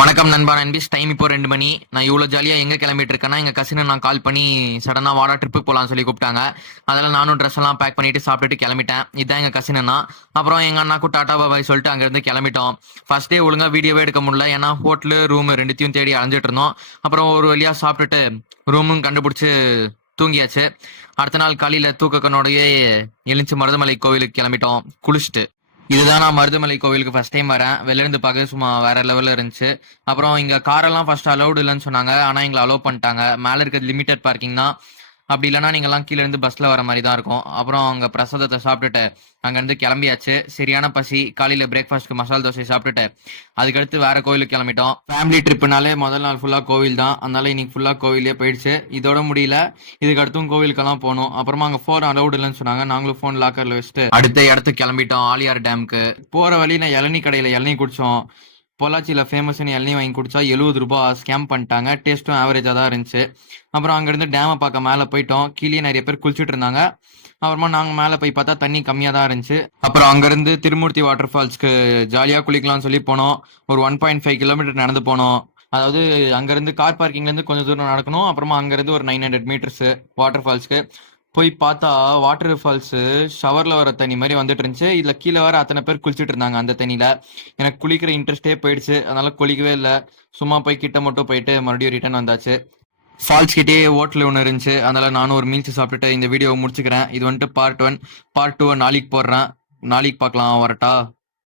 வணக்கம் நண்பா நண்பிஸ். டைம் இப்போ 2 மணி. நான் இவ்வளோ ஜாலியாக எங்கே கிளம்பிட்டு இருக்கேன்னா, எங்கள் கசினை நான் கால் பண்ணி சடனாக வாடா ட்ரிப்புக்கு போகலான்னு சொல்லி கூப்பிட்டாங்க. அதில் நானும் ட்ரெஸ் எல்லாம் பேக் பண்ணிட்டு சாப்பிட்டுட்டு கிளம்பிட்டேன். இதுதான் எங்கள் கசினா. அப்புறம் எங்கள் அண்ணாக்கும் டாட்டா பாபாய் சொல்லிட்டு அங்கேருந்து கிளம்பிட்டோம். ஃபர்ஸ்ட் டே ஒழுங்காக வீடியோவே எடுக்க முடியல, ஏன்னா ஹோட்டலு ரூமு ரெண்டுத்தையும் தேடி அலைஞ்சிட்டு இருந்தோம். அப்புறம் ஒரு வழியாக சாப்பிட்டுட்டு ரூமும் கண்டுபிடிச்சி தூங்கியாச்சு. அடுத்த நாள் காலையில் தூக்க கண்ணோடையே எழுந்து மருதமலை கோவிலுக்கு கிளம்பிட்டோம் குளிச்சுட்டு. இதுதான் நான் மருதமலை கோவிலுக்கு ஃபர்ஸ்ட் டைம் வரேன். வெளியிருந்து பார்க்க சும்மா வேற லெவலில் இருந்துச்சு. அப்புறம் இங்கே காரெல்லாம் ஃபர்ஸ்ட் அலௌடு இல்லைன்னு சொன்னாங்க, ஆனால் எங்களை அலோவ் பண்ணிட்டாங்க. மேலே இருக்கிறது லிமிடெட் பார்க்கிங் தான். அப்படி இல்லைனா நீங்கள்லாம் கீழே இருந்து பஸ்ஸில் வர மாதிரி தான் இருக்கும். அப்புறம் அங்கே பிரசாதத்தை சாப்பிட்டுட்டு அங்கேருந்து கிளம்பியாச்சு. சரியான பசி. காலையில் பிரேக்ஃபாஸ்ட்க்கு மசால் தோசை சாப்பிட்டுட்டு அதுக்கடுத்து வேற கோவிலுக்கு கிளம்பிட்டோம். ஃபேமிலி ட்ரிப்புனாலே முதல் நாள் ஃபுல்லாக கோவில் தான், அதனால இன்னைக்கு ஃபுல்லாக கோவிலே போயிடுச்சு. இதோட முடியல, இதுக்கு அடுத்தும் கோவிலுக்கெல்லாம் போகணும். அப்புறமா அங்கே ஃபோன் அலௌடு இல்லைன்னு சொன்னாங்க. நாங்களும் ஃபோன் லாக்கரில் வச்சுட்டு அடுத்த இடத்துக்கு கிளம்பிட்டோம், ஆலியார் டேமுக்கு. போகிற வழி நான் இளநீ கடையில் இளநீ குடித்தோம். பொள்ளாச்சியில் ஃபேமஸ்னு இளநீ வாங்கி குடிச்சா 70 ரூபா ஸ்கேம் பண்ணிட்டாங்க. டேஸ்ட்டும் ஆவரேஜாக தான் இருந்துச்சு. அப்புறம் அங்கேருந்து டேமை பார்க்க மேலே போயிட்டோம். கீழே நிறைய பேர் குளிச்சுட்டு இருந்தாங்க. அப்புறமா நாங்கள் மேலே போய் பார்த்தா தண்ணி கம்மியாக தான் இருந்துச்சு. அப்புறம் அங்கேருந்து திருமூர்த்தி வாட்டர் ஃபால்ஸ்க்கு ஜாலியாக குளிக்கலாம்னு சொல்லி போனோம். ஒரு 1.5 கிலோமீட்டர் நடந்து போனோம். அதாவது அங்கேருந்து கார் பார்க்கிங்லேருந்து கொஞ்சம் தூரம் நடக்கணும். அப்புறமா அங்கேருந்து ஒரு 900 மீட்டர்ஸு வாட்டர் ஃபால்ஸ்க்கு போய் பார்த்தா, வாட்டர் ஃபால்ஸு ஷவரில் வர தண்ணி மாதிரி வந்துட்டு இருந்துச்சு. இதில் கீழே வர அத்தனை பேர் குளிச்சுட்டு இருந்தாங்க அந்த தண்ணியில். எனக்கு குளிக்கிற இன்ட்ரெஸ்டே போயிடுச்சு, அதனால குளிக்கவே இல்லை. சும்மா போய் கிட்ட மட்டும் போயிட்டு மறுபடியும் ரிட்டர்ன் வந்தாச்சு. ஃபால்ஸ் கிட்டே ஹோட்டல் ஒன்று இருந்துச்சு, அதனால நானும் ஒரு மீல்ஸ் சாப்பிட்டுட்டு இந்த வீடியோவை முடிச்சுக்கிறேன். இது வந்துட்டு பார்ட் 1. பார்ட் 2 நாளைக்கு போடுறேன். நாளைக்கு பார்க்கலாம். வரட்டா?